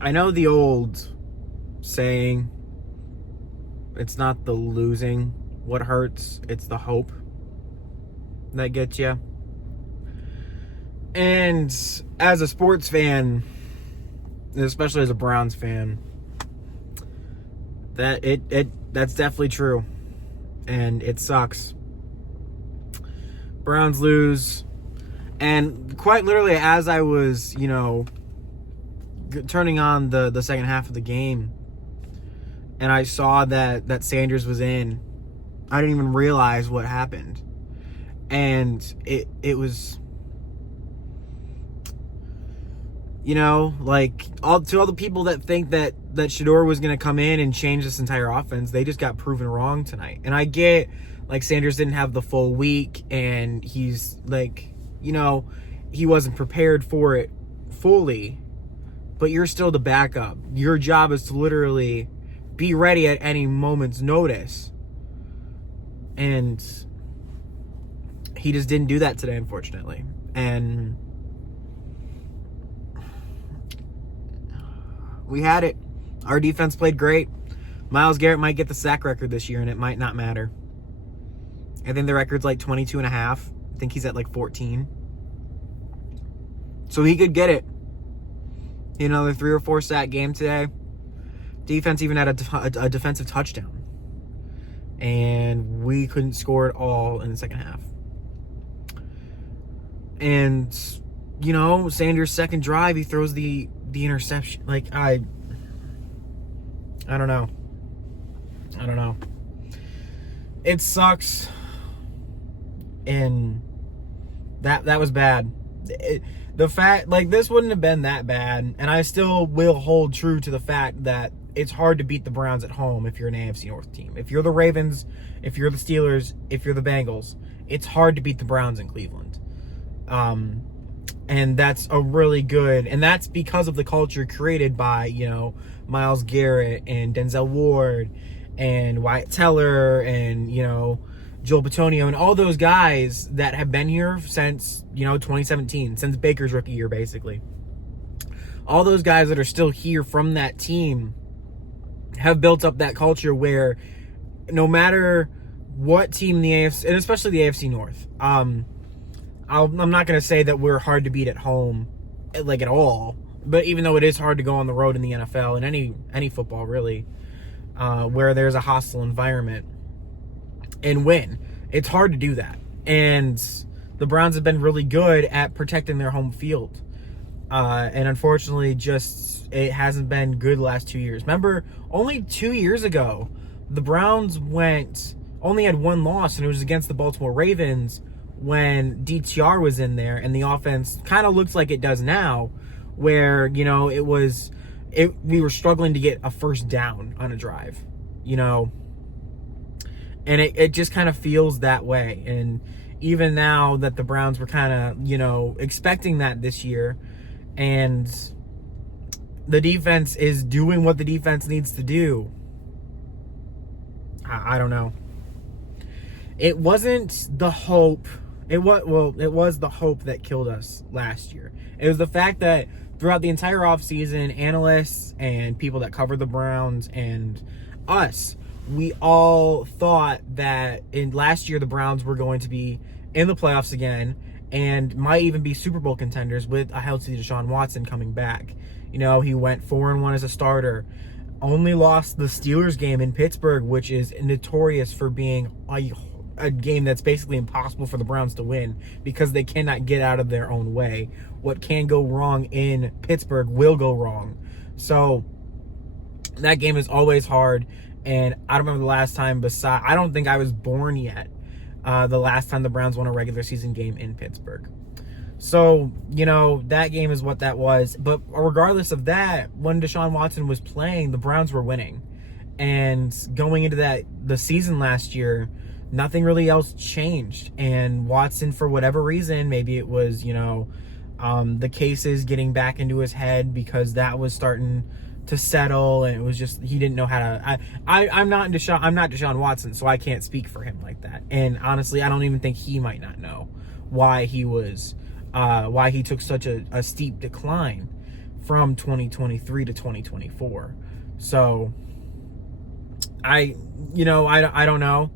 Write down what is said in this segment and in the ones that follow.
I know the old saying, it's not the losing what hurts, it's the hope that gets you. And as a sports fan, especially as a Browns fan, that's definitely true. And it sucks. Browns lose. And quite literally, as I was, turning on the second half of the game, and I saw that Sanders was in, I didn't even realize what happened. And it was, all the people that think that Shedeur was going to come in and change this entire offense, they just got proven wrong tonight. And I get, Sanders didn't have the full week, and he's, he wasn't prepared for it fully, but you're still the backup. Your job is to literally be ready at any moment's notice. And he just didn't do that today, unfortunately. And we had it. Our defense played great. Myles Garrett might get the sack record this year, and it might not matter. I think the record's 22 and a half. I think he's at 14. So he could get it. Another 3 or 4 sack game today. Defense even had a defensive touchdown. And we couldn't score at all in the second half. And, Sanders' second drive, he throws the interception. I don't know. It sucks. And that was bad. The fact, this wouldn't have been that bad, and I still will hold true to the fact that it's hard to beat the Browns at home if you're an AFC North team. If you're the Ravens, if you're the Steelers, if you're the Bengals, it's hard to beat the Browns in Cleveland. And that's a really good, and that's because of the culture created by, Myles Garrett and Denzel Ward and Wyatt Teller and, Joel Bitonio and all those guys that have been here since, 2017, since Baker's rookie year, basically. All those guys that are still here from that team have built up that culture where no matter what team in the AFC, and especially the AFC North, I'm not going to say that we're hard to beat at home, at all, but even though it is hard to go on the road in the NFL and any football, really, where there's a hostile environment, and win. It's hard to do that. And the Browns have been really good at protecting their home field. And unfortunately, it hasn't been good the last 2 years. Remember, only 2 years ago, the Browns only had one loss, and it was against the Baltimore Ravens when DTR was in there, and the offense kind of looks like it does now, where, we were struggling to get a first down on a drive, And it just kind of feels that way. And even now that the Browns were kind of, expecting that this year, and the defense is doing what the defense needs to do, I don't know. It wasn't the hope. It was the hope that killed us last year. It was the fact that throughout the entire offseason, analysts and people that cover the Browns and us, we all thought that in last year the Browns were going to be in the playoffs again and might even be Super Bowl contenders with a healthy Deshaun Watson coming back. He went 4-1 as a starter. Only lost the Steelers game in Pittsburgh, which is notorious for being a game that's basically impossible for the Browns to win because they cannot get out of their own way. What can go wrong in Pittsburgh will go wrong. So that game is always hard. And I don't remember the last time I don't think I was born yet, the last time the Browns won a regular season game in Pittsburgh. So, that game is what that was. But regardless of that, when Deshaun Watson was playing, the Browns were winning. And going into the season last year, nothing really else changed. And Watson, for whatever reason, maybe it was, the cases getting back into his head because that was starting to settle, and it was just he didn't know how to. I'm not Deshaun Watson, so I can't speak for him like that. And honestly, I don't even think he might not know why he took such a steep decline. from 2023 to 2024. So I don't know.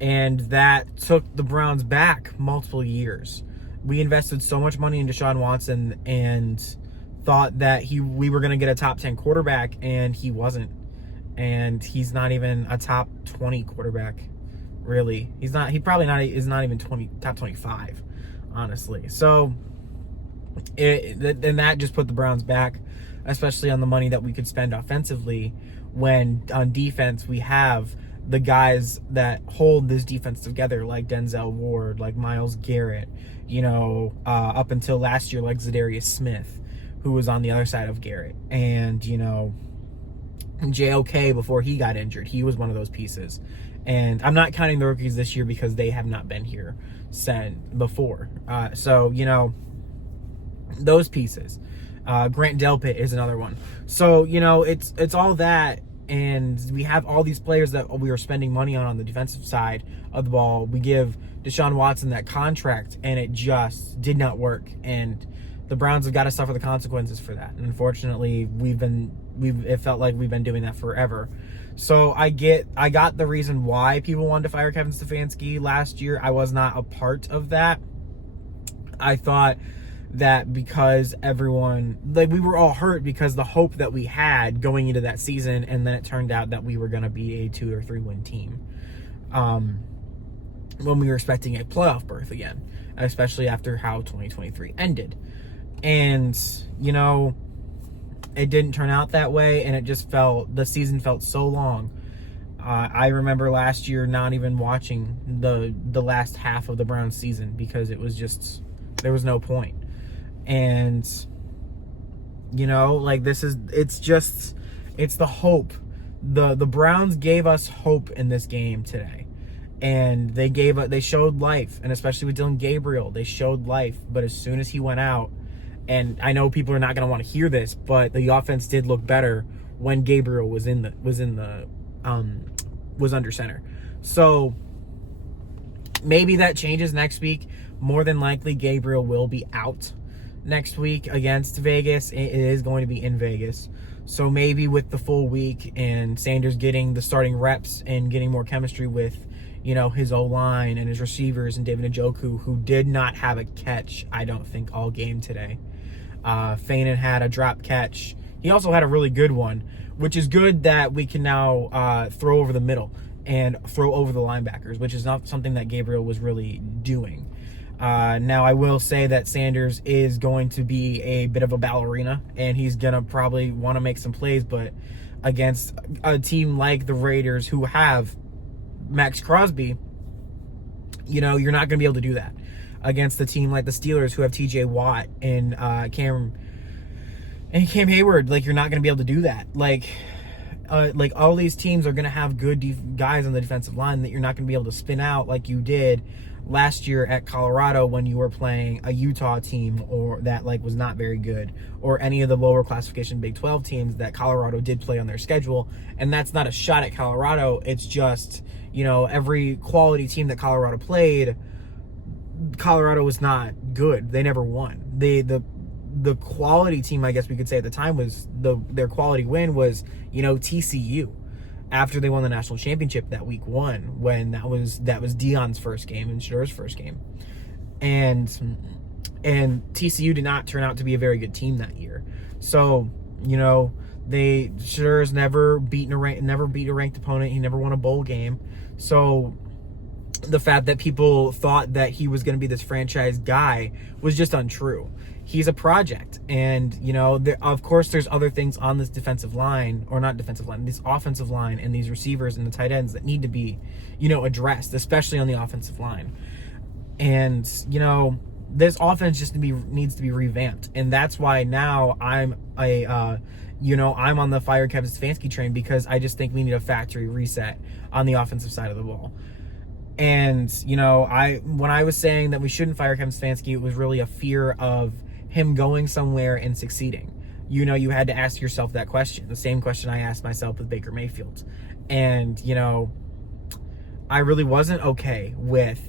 And that took the Browns back multiple years. We invested so much money in Deshaun Watson and thought that we were going to get a top 10 quarterback, and he wasn't. And he's not even a top 20 quarterback, really. He's not. He probably not is not even top 25, honestly. So and that just put the Browns back, especially on the money that we could spend offensively, when on defense we have the guys that hold this defense together, like Denzel Ward, like Myles Garrett, up until last year, like Zadarius Smith, who was on the other side of Garrett, and JOK before he got injured. He was one of those pieces. And I'm not counting the rookies this year because they have not been here before. So those pieces. Grant Delpit is another one. So, it's all that, and we have all these players that we are spending money on the defensive side of the ball. We give Deshaun Watson that contract, and it just did not work. And the Browns have got to suffer the consequences for that. And unfortunately, it felt like we've been doing that forever. So I got the reason why people wanted to fire Kevin Stefanski last year. I was not a part of that. I thought that because everyone, we were all hurt because the hope that we had going into that season, and then it turned out that we were going to be a 2 or 3 win team when we were expecting a playoff berth again, especially after how 2023 ended. And it didn't turn out that way, and the season felt so long. I remember last year not even watching the last half of the Browns season because it was just, there was no point. And it's the hope. The Browns gave us hope in this game today, and they showed life, and especially with Dylan Gabriel, they showed life. But as soon as he went out, and I know people are not going to want to hear this, but the offense did look better when Gabriel was under center. So maybe that changes next week. More than likely, Gabriel will be out next week against Vegas. It is going to be in Vegas. So maybe with the full week and Sanders getting the starting reps and getting more chemistry with, his O-line and his receivers and David Njoku, who did not have a catch, I don't think, all game today. Fanon had a drop catch. He also had a really good one, which is good that we can now throw over the middle and throw over the linebackers, which is not something that Gabriel was really doing. Now, I will say that Sanders is going to be a bit of a ballerina, and he's going to probably want to make some plays, but against a team like the Raiders, who have Max Crosby, you're not going to be able to do that. Against a team like the Steelers, who have TJ Watt and Cam Hayward, you're not going to be able to do that. All these teams are going to have good guys on the defensive line that you're not going to be able to spin out like you did last year at Colorado when you were playing a Utah team or that was not very good, or any of the lower classification Big 12 teams that Colorado did play on their schedule. And that's not a shot at Colorado. It's just, every quality team that Colorado played, Colorado was not good. They never won. The quality team, I guess we could say at the time, was their quality win was, TCU. After they won the national championship that week 1, when that was Deion's first game and Shadur's first game, and TCU did not turn out to be a very good team that year. So Shadur's never beat a ranked opponent. He never won a bowl game. So the fact that people thought that he was going to be this franchise guy was just untrue. He's a project, and of course there's other things on this defensive line, or not defensive line, this offensive line, and these receivers and the tight ends that need to be addressed, especially on the offensive line. And this offense just needs to be revamped, and that's why now I'm I'm on the fire Kevin Stefanski train, because I just think we need a factory reset on the offensive side of the ball. And when I was saying that we shouldn't fire Kevin Stefanski, it was really a fear of him going somewhere and succeeding. You had to ask yourself that question, the same question I asked myself with Baker Mayfield. And I really wasn't okay with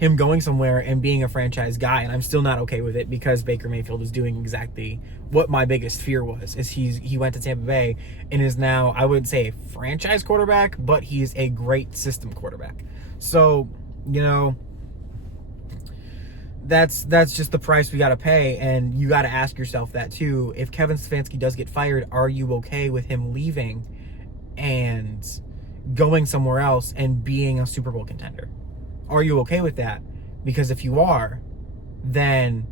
him going somewhere and being a franchise guy, and I'm still not okay with it because Baker Mayfield is doing exactly what my biggest fear was. Is he went to Tampa Bay and is now, I wouldn't say a franchise quarterback, but he's a great system quarterback. So, you know, that's just the price we got to pay, and you got to ask yourself that too. If Kevin Stefanski does get fired, are you okay with him leaving and going somewhere else and being a Super Bowl contender? Are you okay with that? Because if you are, then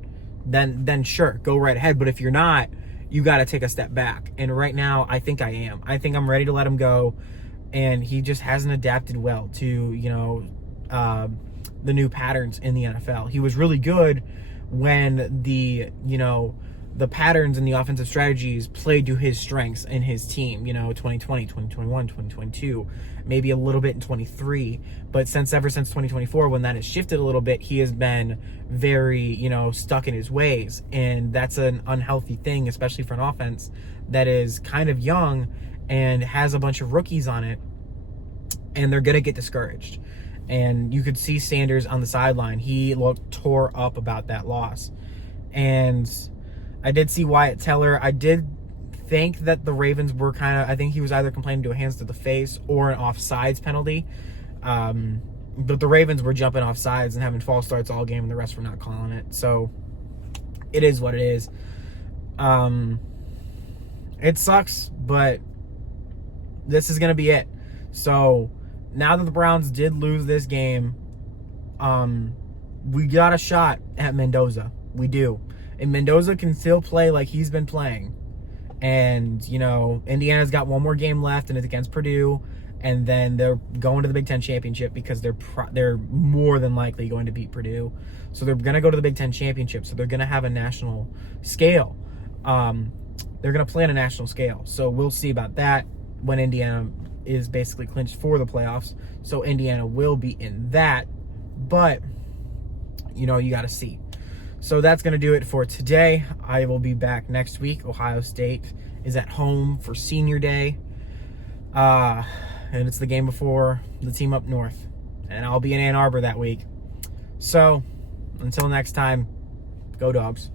sure, go right ahead. But if you're not, you got to take a step back. And right now, I think I am. I think I'm ready to let him go. And he just hasn't adapted well to, you know, the new patterns in the NFL. He was really good when the patterns and the offensive strategies played to his strengths in his team, 2020, 2021, 2022, maybe a little bit in 23. But ever since 2024, when that has shifted a little bit, he has been very, stuck in his ways. And that's an unhealthy thing, especially for an offense that is kind of young and has a bunch of rookies on it. And they're going to get discouraged. And you could see Sanders on the sideline. He looked tore up about that loss. And I did see Wyatt Teller. I did think that the Ravens were I think he was either complaining to a hands to the face or an offsides penalty. But the Ravens were jumping offsides and having false starts all game, and the rest were not calling it. So it is what it is. It sucks, but this is going to be it. So now that the Browns did lose this game, we got a shot at Mendoza. We do. And Mendoza can still play like he's been playing. And, Indiana's got one more game left, and it's against Purdue. And then they're going to the Big Ten Championship because they're more than likely going to beat Purdue. So they're going to go to the Big Ten Championship. So they're going to have a national scale. They're going to play on a national scale. So we'll see about that when Indiana is basically clinched for the playoffs. So Indiana will be in that. But, you got to see. So that's going to do it for today. I will be back next week. Ohio State is at home for Senior Day. And it's the game before the team up north. And I'll be in Ann Arbor that week. So, until next time, go Dogs.